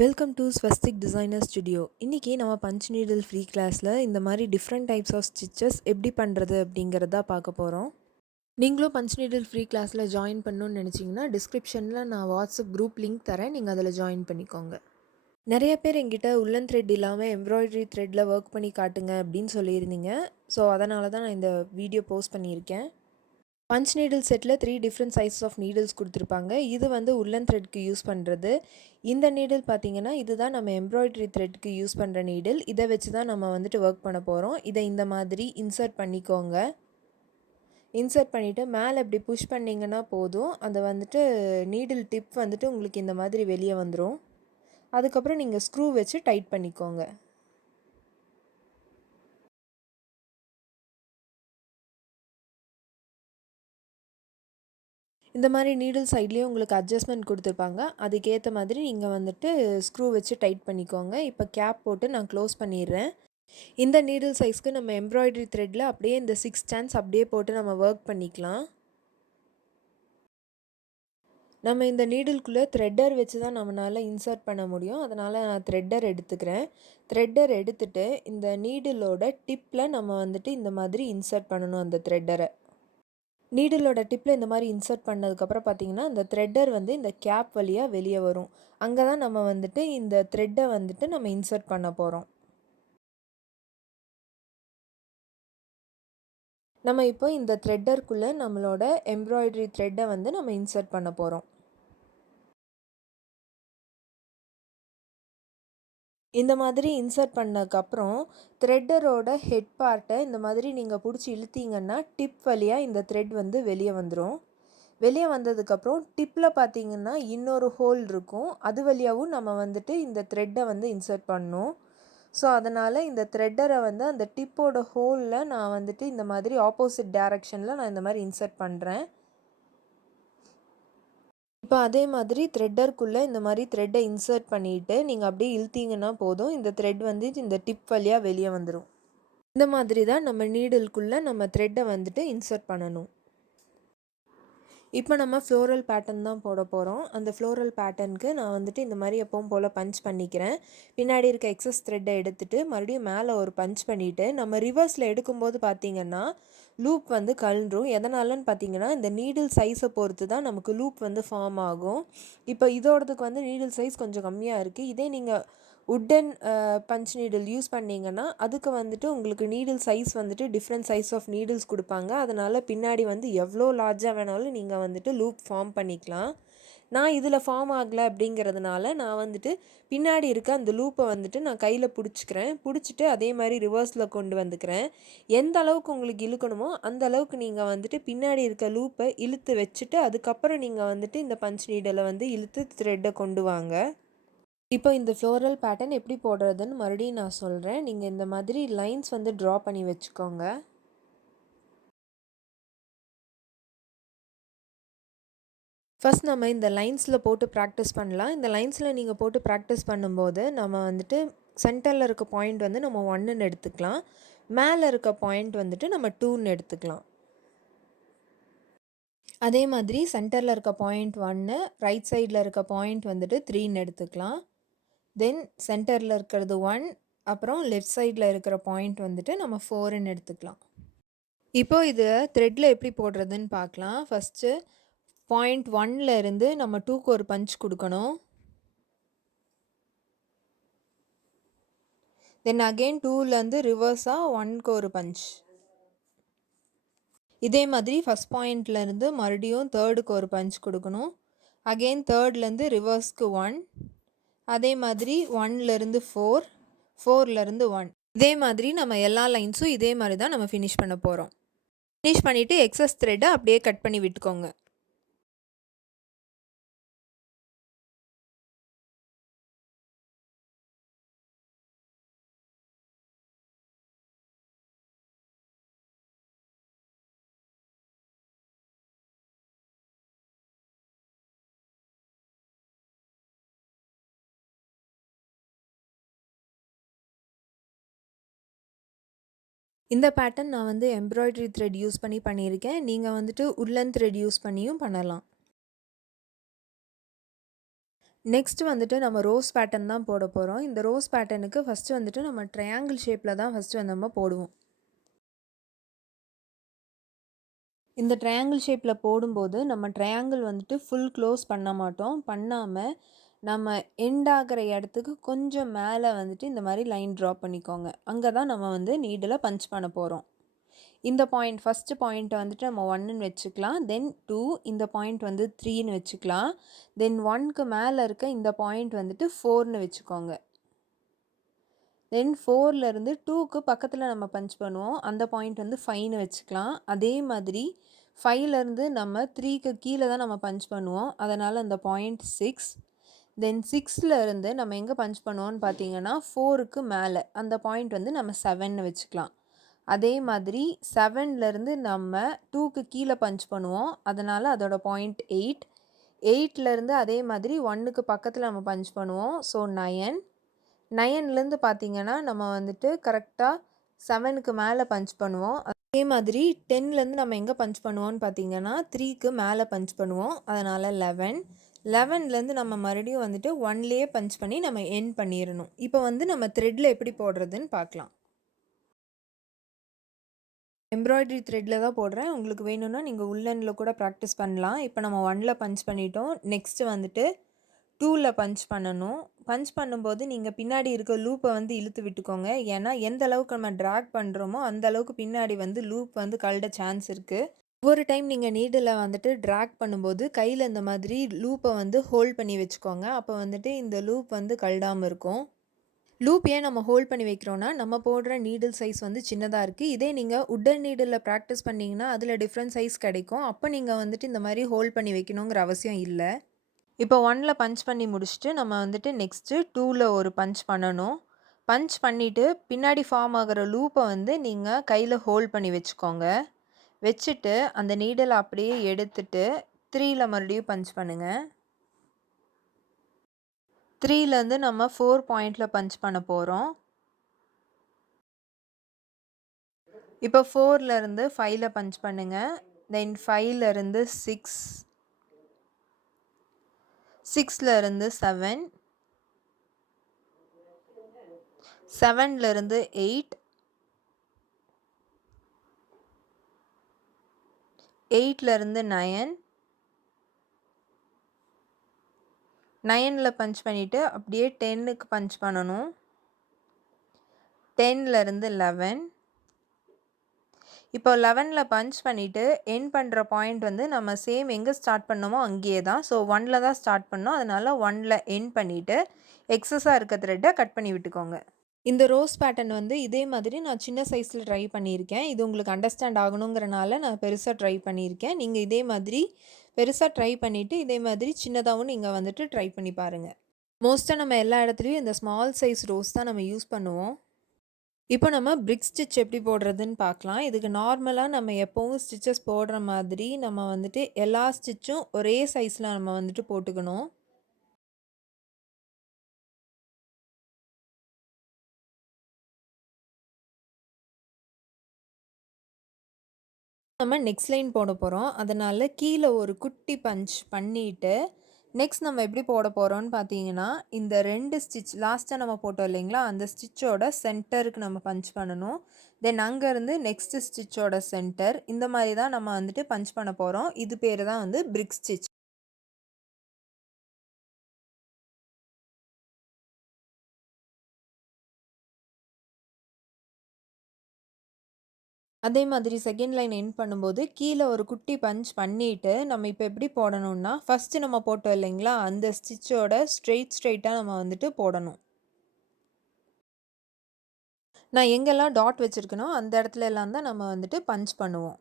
Welcome to Swastik designer studio. இன்றைக்கி நம்ம punch needle free கிளாஸில் இந்த மாதிரி டிஃப்ரெண்ட் டைப்ஸ் ஆஃப் ஸ்டிச்சஸ் எப்படி பண்ணுறது அப்படிங்கிறத பார்க்க போகிறோம். நீங்களும் பஞ்ச் நீடில் ஃப்ரீ கிளாஸில் ஜாயின் பண்ணணுன்னு நினச்சிங்கன்னா டிஸ்கிரிப்ஷனில் நான் வாட்ஸ்அப் குரூப் லிங்க் தரேன், நீங்கள் அதில் ஜாயின் பண்ணிக்கோங்க. நிறைய பேர் எங்கிட்ட உள்ளன் த்ரெட் இல்லாமல் எம்ப்ராய்டரி த்ரெட்டில் ஒர்க் பண்ணி காட்டுங்க அப்படின்னு சொல்லியிருந்தீங்க. ஸோ அதனால தான் நான் இந்த வீடியோ போஸ்ட் பண்ணியிருக்கேன். பஞ்ச் நீடில் செட்டில் 3 டிஃப்ரெண்ட் சைஸஸ் ஆஃப் நீடில்ஸ் கொடுத்துருப்பாங்க. இது வந்து உள்ளன் த்ரெட்க்கு யூஸ் பண்ணுறது. இந்த நீடில் பார்த்திங்கன்னா இதுதான் நம்ம எம்ப்ராய்டரி த்ரெட்க்கு யூஸ் பண்ணுற நீடில். இதை வச்சு தான் நம்ம வந்துட்டு ஒர்க் பண்ண போகிறோம். இதை இந்த மாதிரி இன்சர்ட் பண்ணிக்கோங்க. இன்சர்ட் பண்ணிவிட்டு மேலே இப்படி புஷ் பண்ணிங்கன்னா போதும், அந்த வந்துட்டு நீடில் டிப் வந்துட்டு உங்களுக்கு இந்த மாதிரி வெளியே வந்துடும். அதுக்கப்புறம் நீங்கள் ஸ்க்ரூ வச்சு டைட் பண்ணிக்கோங்க. இந்த மாதிரி நீடில் சைட்லேயே உங்களுக்கு அட்ஜஸ்ட்மெண்ட் கொடுத்துருப்பாங்க. அதுக்கேற்ற மாதிரி நீங்கள் வந்துட்டு ஸ்க்ரூ வச்சு டைட் பண்ணிக்கோங்க. இப்போ கேப் போட்டு நான் க்ளோஸ் பண்ணிடுறேன். இந்த நீடில் சைஸ்க்கு நம்ம எம்ப்ராய்டரி த்ரெட்டில் அப்படியே இந்த 6 ஸ்டாண்ட்ஸ் அப்படியே போட்டு நம்ம ஒர்க் பண்ணிக்கலாம். நம்ம இந்த நீடில்குள்ளே த்ரெட்டர் வச்சு தான் நம்மளால் இன்சர்ட் பண்ண முடியும். அதனால் நான் த்ரெட்டர் எடுத்துக்கிறேன். த்ரெட்டர் எடுத்துகிட்டு இந்த நீடிலோட டிப்பில் நம்ம வந்துட்டு இந்த மாதிரி இன்சர்ட் பண்ணணும் அந்த த்ரெட்டரை. நீடிலோட டிப்பில் இந்த மாதிரி இன்சர்ட் பண்ணதுக்கப்புறம் பார்த்தீங்கன்னா இந்த த்ரெட்டர் வந்து இந்த கேப் வழியாக வெளியே வரும். அங்கே தான் நம்ம வந்துட்டு இந்த த்ரெட்டை வந்துட்டு நம்ம இன்சர்ட் பண்ண போகிறோம். நம்ம இப்போ இந்த த்ரெட்டருக்குள்ளே நம்மளோட எம்ப்ராய்டரி த்ரெட்டை வந்து நம்ம இன்சர்ட் பண்ண போகிறோம். இந்த மாதிரி இன்சர்ட் பண்ணதுக்கப்புறம் த்ரெட்டரோட ஹெட் பார்ட்டை இந்த மாதிரி நீங்கள் பிடிச்சி இழுத்தீங்கன்னா டிப் வழியாக இந்த த்ரெட் வந்து வெளியே வந்துடும். வெளியே வந்ததுக்கப்புறம் டிப்பில் பார்த்தீங்கன்னா இன்னொரு ஹோல் இருக்கும். அது வழியாகவும் நம்ம வந்துட்டு இந்த த்ரெட்டை வந்து இன்சர்ட் பண்ணணும். ஸோ அதனால் இந்த த்ரெட்டரை வந்து அந்த டிப்போட ஹோலில் நான் வந்துட்டு இந்த மாதிரி ஆப்போசிட் டைரக்ஷனில் நான் இந்த மாதிரி இன்சர்ட் பண்ணுறேன். இப்போ அதே மாதிரி த்ரெட்டருக்குள்ளே இந்த மாதிரி த்ரெட்டை இன்சர்ட் பண்ணிவிட்டு நீங்கள் அப்படியே இழுத்தீங்கன்னா போதும், இந்த த்ரெட் வந்து இந்த டிப் வழியாக வெளியே வந்துடும். இந்த மாதிரி தான் நம்ம நீடிலுக்குள்ளே நம்ம த்ரெட்டை வந்துட்டு இன்சர்ட் பண்ணணும். இப்போ நம்ம ஃப்ளோரல் பேட்டர்ன் தான் போட போகிறோம். அந்த ஃப்ளோரல் பேட்டர்னுக்கு நான் வந்துட்டு இந்த மாதிரி எப்பவும் போல் பஞ்ச் பண்ணிக்கிறேன். பின்னாடி இருக்க எக்ஸஸ் த்ரெட்டை எடுத்துகிட்டு மறுபடியும் மேலே ஒரு பஞ்ச் பண்ணிவிட்டு நம்ம ரிவர்ஸில் எடுக்கும்போது பார்த்திங்கன்னா லூப் வந்து கழன்றும். எதனாலன்னு பார்த்தீங்கன்னா இந்த நீடில் சைஸை பொறுத்து தான் நமக்கு லூப் வந்து ஃபார்ம் ஆகும். இப்போ இதோடதுக்கு வந்து நீடில் சைஸ் கொஞ்சம் கம்மியாக இருக்குது. இதே நீங்கள் உட்டன் பஞ்ச் நீடில் யூஸ் பண்ணிங்கன்னா அதுக்கு வந்துட்டு உங்களுக்கு நீடில் சைஸ் வந்துட்டு டிஃப்ரெண்ட் சைஸ் ஆஃப் நீடில்ஸ் கொடுப்பாங்க. அதனால் பின்னாடி வந்து எவ்வளோ லார்ஜாக வேணாலும் நீங்கள் வந்துட்டு லூப் ஃபார்ம் பண்ணிக்கலாம். நான் இதில் ஃபார்ம் ஆகலை அப்படிங்கிறதுனால நான் வந்துட்டு பின்னாடி இருக்க அந்த லூப்பை வந்துட்டு நான் கையில் பிடிச்சிக்கிறேன். பிடிச்சிட்டு அதே மாதிரி ரிவர்ஸில் கொண்டு வந்துக்கிறேன். எந்த அளவுக்கு உங்களுக்கு இழுக்கணுமோ அந்த அளவுக்கு நீங்கள் வந்துட்டு பின்னாடி இருக்க லூப்பை இழுத்து வச்சுட்டு அதுக்கப்புறம் நீங்கள் வந்துட்டு இந்த பஞ்ச் நீடலை வந்து இழுத்து த்ரெட்டை கொண்டு வாங்க. இப்போ இந்த ஃப்ளோரல் பேட்டர்ன் எப்படி போடுறதுன்னு மறுபடியும் நான் சொல்கிறேன். நீங்கள் இந்த மாதிரி லைன்ஸ் வந்து ட்ரா பண்ணி வச்சுக்கோங்க. ஃபஸ்ட் நம்ம இந்த லைன்ஸில் போட்டு ப்ராக்டிஸ் பண்ணலாம். இந்த லைன்ஸில் நீங்கள் போட்டு ப்ராக்டிஸ் பண்ணும்போது நம்ம வந்துட்டு சென்டரில் இருக்க பாயிண்ட் வந்து நம்ம 1ன்னு எடுத்துக்கலாம். மேலே இருக்க பாயிண்ட் வந்துட்டு நம்ம 2ன்னு எடுத்துக்கலாம். அதே மாதிரி சென்டரில் இருக்க பாயிண்ட் 1, ரைட் சைடில் இருக்க பாயிண்ட் வந்துட்டு 3ன்னு எடுத்துக்கலாம். தென் சென்டரில் இருக்கிறது 1, அப்புறம் லெஃப்ட் சைடில் இருக்கிற பாயிண்ட் வந்துட்டு நம்ம 4ன்னு எடுத்துக்கலாம். இப்போ இது த்ரெட்டில் எப்படி போடுறதுன்னு பார்க்கலாம். ஃபஸ்ட்டு பாயிண்ட் 1ல் இருந்து நம்ம 2க்கு ஒரு பஞ்ச் கொடுக்கணும். தென் அகெயின் 2லேருந்து ரிவர்ஸாக 1க்கு ஒரு பஞ்ச். இதே மாதிரி ஃபஸ்ட் பாயிண்ட்லேருந்து மறுபடியும் 3க்கு ஒரு பஞ்ச் கொடுக்கணும். அகெயின் 3லேருந்து ரிவர்ஸ்க்கு 1. அதே மாதிரி 1லேருந்து 4, 4லேருந்து 1. இதே மாதிரி நம்ம எல்லா லைன்ஸும் இதே மாதிரி தான் நம்ம ஃபினிஷ் பண்ண போகிறோம். ஃபினிஷ் பண்ணிவிட்டு எக்ஸஸ் த்ரெட்டை அப்படியே கட் பண்ணி விட்டுக்கோங்க. இந்த பேட்டர்ன் நான் வந்து எம்ப்ராய்டரி த்ரெட் யூஸ் பண்ணி பண்ணியிருக்கேன். நீங்கள் வந்துட்டு உல்லன் த்ரெட் யூஸ் பண்ணியும் பண்ணலாம். நெக்ஸ்ட் வந்துட்டு நம்ம ரோஸ் பேட்டர்ன் தான் போட போகிறோம். இந்த ரோஸ் பேட்டர்னுக்கு ஃபஸ்ட்டு வந்துட்டு நம்ம ட்ரையாங்கிள் ஷேப்பில் தான் ஃபஸ்ட்டு வந்து நம்ம போடுவோம். இந்த ட்ரையாங்கிள் ஷேப்பில் போடும்போது நம்ம ட்ரையாங்கிள் வந்துட்டு ஃபுல் க்ளோஸ் பண்ண மாட்டோம். பண்ணாமல் நம்ம எண்ட் ஆகிற இடத்துக்கு கொஞ்சம் மேலே வந்துட்டு இந்த மாதிரி லைன் ட்ரா பண்ணிக்கோங்க. அங்கே தான் நம்ம வந்து நீடில் பஞ்ச் பண்ண போகிறோம். இந்த பாயிண்ட் ஃபஸ்ட்டு பாயிண்ட்டை வந்துட்டு நம்ம 1ன்னு வச்சுக்கலாம். தென் 2, இந்த பாயிண்ட் வந்து 3ன்னு வச்சுக்கலாம். தென் 1க்கு மேலே இருக்க இந்த பாயிண்ட் வந்துட்டு 4ன்னு வச்சுக்கோங்க. தென் 4லேருந்து 2க்கு பக்கத்தில் நம்ம பஞ்ச் பண்ணுவோம். அந்த பாயிண்ட் வந்து 5ன்னு வச்சுக்கலாம். அதே மாதிரி 5லேருந்து நம்ம 3க்கு கீழே தான் நம்ம பஞ்ச் பண்ணுவோம். அதனால் அந்த பாயிண்ட் 6. தென் 6லேருந்து நம்ம எங்கே பஞ்ச் பண்ணுவோம்னு பார்த்தீங்கன்னா 4க்கு மேலே அந்த பாயிண்ட் வந்து நம்ம 7ன்னு வச்சுக்கலாம். அதே மாதிரி 7லேருந்து நம்ம 2க்கு கீழே பஞ்ச் பண்ணுவோம். அதனால் அதோட பாயிண்ட் 8. 8லேருந்து அதே மாதிரி 1க்கு பக்கத்தில் நம்ம பஞ்ச் பண்ணுவோம். ஸோ 9. 9லேருந்து பார்த்தீங்கன்னா நம்ம வந்துட்டு கரெக்டாக 7க்கு மேலே பஞ்ச் பண்ணுவோம். அதே மாதிரி 10லேருந்து நம்ம எங்கே பஞ்ச் பண்ணுவோம்னு பார்த்தீங்கன்னா 3க்கு மேலே பஞ்ச் பண்ணுவோம். அதனால் 11. 11லேருந்து நம்ம மறுபடியும் வந்துட்டு 1லேயே பஞ்ச் பண்ணி நம்ம எண்ட் பண்ணிடணும். இப்போ வந்து நம்ம த்ரெட்டில் எப்படி போடுறதுன்னு பார்க்கலாம். எம்ப்ராய்டரி த்ரெட்டில் தான் போடுறேன். உங்களுக்கு வேணும்னா நீங்கள் உள்ளனில் கூட ப்ராக்டிஸ் பண்ணலாம். இப்போ நம்ம 1ல் பஞ்ச் பண்ணிட்டோம். நெக்ஸ்ட்டு வந்துட்டு 2ல் பஞ்ச் பண்ணணும். பஞ்ச் பண்ணும்போது நீங்கள் பின்னாடி இருக்க லூப்பை வந்து இழுத்து விட்டுக்கோங்க. ஏன்னா எந்த அளவுக்கு நம்ம ட்ராக் பண்ணுறோமோ அந்த அளவுக்கு பின்னாடி வந்து லூப் வந்து கழட்ட சான்ஸ் இருக்குது. ஒவ்வொரு டைம் நீங்கள் நீடில் வந்துட்டு ட்ராக் பண்ணும்போது கையில் இந்த மாதிரி லூப்பை வந்து ஹோல்ட் பண்ணி வச்சுக்கோங்க. அப்போ வந்துட்டு இந்த லூப் வந்து கழடாமல் இருக்கும். லூப் ஏன் நம்ம ஹோல்ட் பண்ணி வைக்கிறோன்னா நம்ம போடுற நீடில் சைஸ் வந்து சின்னதாக இருக்குது. இதே நீங்கள் உட்டன் நீடில் ப்ராக்டிஸ் பண்ணிங்கன்னா அதில் டிஃப்ரெண்ட் சைஸ் கிடைக்கும். அப்போ நீங்கள் வந்துட்டு இந்த மாதிரி ஹோல்ட் பண்ணி வைக்கணுங்கிற அவசியம் இல்லை. இப்போ 1ல் பஞ்ச் பண்ணி முடிச்சுட்டு நம்ம வந்துட்டு நெக்ஸ்ட்டு 2ல் ஒரு பஞ்ச் பண்ணணும். பஞ்ச் பண்ணிவிட்டு பின்னாடி ஃபார்ம் ஆகிற லூப்பை வந்து நீங்கள் கையில் ஹோல்ட் பண்ணி வச்சுக்கோங்க. வச்சுட்டு அந்த நீடில் அப்படியே எடுத்துட்டு 3ல் மறுபடியும் பஞ்ச் பண்ணுங்கள். 3லேருந்து நம்ம 4 பாயிண்டில் பஞ்ச் பண்ண போகிறோம். இப்போ 4லேருந்து 5ல் பஞ்ச் பண்ணுங்கள். தென் 5லேருந்து 6, 6லேருந்து 7, 7லேருந்து 8, 8லேருந்து 9, 9ல் பஞ்ச் பண்ணிவிட்டு அப்படியே 10க்கு பஞ்ச் பண்ணணும். 10லேருந்து 11. இப்போ 11ல் பஞ்ச் பண்ணிவிட்டு எண்ட் பண்ணுற பாயிண்ட் வந்து நம்ம சேம் எங்கே ஸ்டார்ட் பண்ணோமோ அங்கேயே தான். ஸோ 1ல் தான் ஸ்டார்ட் பண்ணோம். அதனால் 1ல் எண்ட் பண்ணிவிட்டு எக்ஸஸாக இருக்க த்ரெட்டை கட் பண்ணி விட்டுக்கோங்க. இந்த ரோஸ் பேட்டர்ன் வந்து இதே மாதிரி நான் சின்ன சைஸில் ட்ரை பண்ணியிருக்கேன். இது உங்களுக்கு அண்டர்ஸ்டாண்ட் ஆகணுங்கிறனால நான் பெருசாக ட்ரை பண்ணியிருக்கேன். நீங்கள் இதே மாதிரி பெருசாக ட்ரை பண்ணிவிட்டு இதே மாதிரி சின்னதாகவும் நீங்கள் வந்துட்டு ட்ரை பண்ணி பாருங்கள். மோஸ்ட்டாக நம்ம எல்லா இடத்துலையும் இந்த ஸ்மால் சைஸ் ரோஸ் தான் நம்ம யூஸ் பண்ணுவோம். இப்போ நம்ம பிரிக் ஸ்டிச் எப்படி போடுறதுன்னு பார்க்கலாம். இதுக்கு நார்மலாக நம்ம எப்போவும் ஸ்டிச்சஸ் போடுற மாதிரி நம்ம வந்துட்டு எல்லா ஸ்டிச்சும் ஒரே சைஸில் நம்ம வந்துட்டு போட்டுக்கணும். நம்ம நெக்ஸ்ட் லைன் போட போகிறோம். அதனால் கீழே ஒரு குட்டி பஞ்ச் பண்ணிவிட்டு நெக்ஸ்ட் நம்ம எப்படி போட போகிறோம்னு பார்த்தீங்கன்னா இந்த 2 ஸ்டிச் லாஸ்ட்டாக நம்ம போட்டோம் இல்லைங்களா, அந்த ஸ்டிச்சோட சென்டருக்கு நம்ம பஞ்ச் பண்ணணும். தென் அங்கேருந்து நெக்ஸ்ட்டு ஸ்டிச்சோட சென்டர் இந்த மாதிரி தான் நம்ம வந்துட்டு பஞ்ச் பண்ண போகிறோம். இது பேர் தான் வந்து பிரிக் ஸ்டிச். அதே மாதிரி செகண்ட் லைன் எண்ட் பண்ணும்போது கீழே ஒரு குட்டி பஞ்ச் பண்ணிவிட்டு நம்ம இப்போ எப்படி போடணும்னா ஃபஸ்ட்டு நம்ம போட்டோம் இல்லைங்களா, அந்த ஸ்டிச்சோட ஸ்ட்ரெயிட்டாக நம்ம வந்துட்டு போடணும். நான் எங்கெல்லாம் டாட் வச்சுருக்கனோ அந்த இடத்துல எல்லாம் தான் நம்ம வந்துட்டு பஞ்ச் பண்ணுவோம்.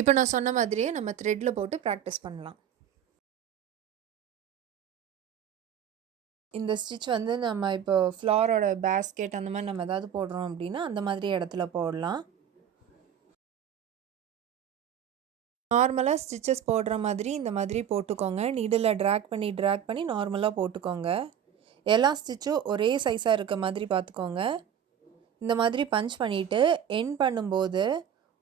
இப்போ நான் சொன்ன மாதிரியே நம்ம த்ரெட்டில் போட்டு ப்ராக்டிஸ் பண்ணலாம். இந்த ஸ்டிச் வந்து நம்ம இப்போ ஃப்ளாரோட பேஸ்கெட் அந்த மாதிரி நம்ம ஏதாவது போடுறோம் அப்படின்னா அந்த மாதிரி இடத்துல போடலாம். நார்மலாக ஸ்டிச்சஸ் போடுற மாதிரி இந்த மாதிரி போட்டுக்கோங்க. நீடில் ட்ராக் பண்ணி நார்மலாக போட்டுக்கோங்க. எல்லா ஸ்டிச்சும் ஒரே சைஸாக இருக்க மாதிரி பார்த்துக்கோங்க. இந்த மாதிரி பஞ்ச் பண்ணிவிட்டு எண்ட் பண்ணும்போது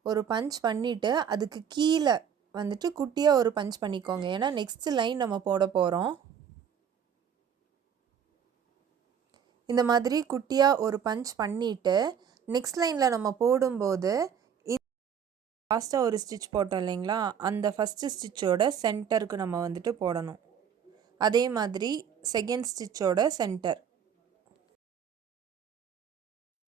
ஒரு பஞ்ச் பண்ணிவிட்டு அதுக்கு கீழே வந்துட்டு குட்டியாக ஒரு பஞ்ச் பண்ணிக்கோங்க. ஏன்னா நெக்ஸ்ட் லைன் நம்ம போட போகிறோம். இந்த மாதிரி குட்டியாக ஒரு பஞ்ச் பண்ணிவிட்டு நெக்ஸ்ட் லைனில் நம்ம போடும்போது லாஸ்ட்டாக ஒரு ஸ்டிச் போட்டோம் இல்லைங்களா, அந்த ஃபஸ்ட்டு ஸ்டிச்சோட சென்டருக்கு நம்ம வந்துட்டு போடணும். அதே மாதிரி செகண்ட் ஸ்டிச்சோட சென்டர்.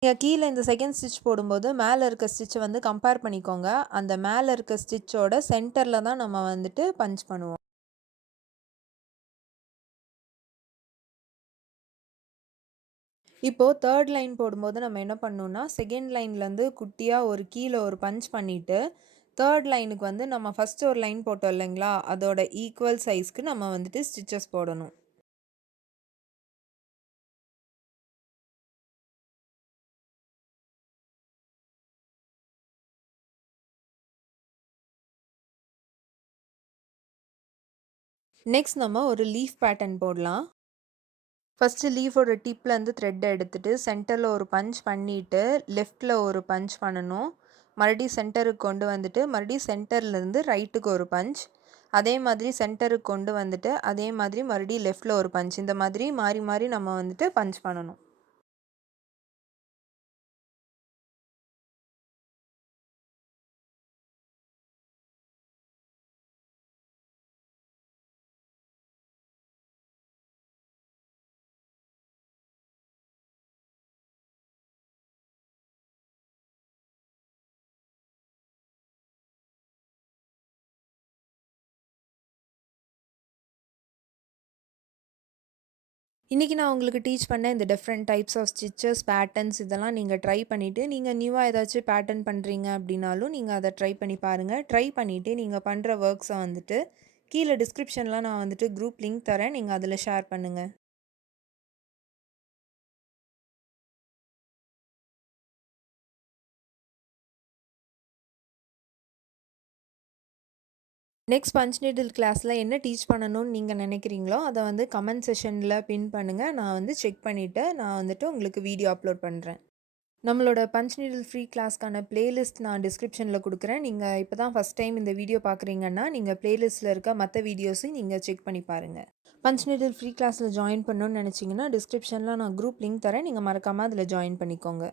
நீங்கள் கீழே இந்த செகண்ட் ஸ்டிச் போடும்போது மேலே இருக்க ஸ்டிச்சை வந்து கம்பேர் பண்ணிக்கோங்க. அந்த மேலே இருக்க ஸ்டிச்சோட சென்டரில் தான் நம்ம வந்துட்டு பஞ்ச் பண்ணுவோம். இப்போது தேர்ட் லைன் போடும்போது நம்ம என்ன பண்ணணும்னா, செகண்ட் லைன்லேருந்து குட்டியாக ஒரு கீழே ஒரு பஞ்ச் பண்ணிவிட்டு தேர்ட் லைனுக்கு வந்து நம்ம ஃபஸ்ட்டு ஒரு லைன் போட்டோம் இல்லைங்களா, அதோட ஈக்குவல் சைஸ்க்கு நம்ம வந்துட்டு ஸ்டிச்சஸ் போடணும். நெக்ஸ்ட் நம்ம ஒரு லீஃப் பேட்டர்ன் போடலாம். ஃபஸ்ட்டு லீஃபோட டிப்லேருந்து த்ரெட் எடுத்துகிட்டு சென்டரில் ஒரு பஞ்ச் பண்ணிவிட்டு லெஃப்டில் ஒரு பஞ்ச் பண்ணணும். மறுபடியும் சென்டருக்கு கொண்டு வந்துட்டு மறுபடியும் சென்டர்லேருந்து ரைட்டுக்கு ஒரு பஞ்ச், அதே மாதிரி சென்டருக்கு கொண்டு வந்துட்டு அதே மாதிரி மறுபடியும் லெஃப்டில் ஒரு பஞ்ச், இந்த மாதிரி மாறி மாறி நம்ம வந்துட்டு பஞ்ச் பண்ணணும். இன்றைக்கி நான் உங்களுக்கு டீச் பண்ண இந்த different types of stitches, patterns இதெல்லாம் நீங்கள் ட்ரை பண்ணிவிட்டு நீங்கள் நியூவாக ஏதாச்சும் பேட்டர்ன் பண்ணுறீங்க அப்படின்னாலும் நீங்கள் அதை ட்ரை பண்ணி பாருங்கள். ட்ரை பண்ணிவிட்டு நீங்கள் பண்ணுற ஒர்க்ஸை வந்துட்டு கீழே டிஸ்கிரிப்ஷனில் நான் வந்துட்டு குரூப் லிங்க் தரேன், நீங்கள் அதில் ஷேர் பண்ணுங்கள். நெக்ஸ்ட் பஞ்ச் நீடில் கிளாஸில் என்ன டீச் பண்ணணும்னு நீங்கள் நினைக்கிறீங்களோ அதை வந்து கமெண்ட் செஷனில் பின் பண்ணுங்கள். நான் வந்து செக் பண்ணிவிட்டு நான் வந்துட்டு உங்களுக்கு வீடியோ அப்லோட் பண்ணுறேன். நம்மளோட பஞ்ச் நீடில் ஃப்ரீ கிளாஸ்க்கான பிளேலிஸ்ட் நான் டிஸ்கிரிப்ஷனில் கொடுக்குறேன். நீங்கள் இப்போ தான் ஃபஸ்ட் டைம் இந்த வீடியோ பார்க்குறீங்கன்னா நீங்கள் பிளேலிஸ்ட்டில் இருக்க மற்ற வீடியோஸையும் நீங்கள் செக் பண்ணி பாருங்கள். பஞ்ச் நீடில் ஃப்ரீ கிளாஸில் ஜாயின் பண்ணணும்னு நினச்சிங்கன்னா டிஸ்கிரிப்ஷனில் நான் குரூப் லிங்க் தரேன், நீங்கள் மறக்காமல் அதில் ஜாயின் பண்ணிக்கோங்க.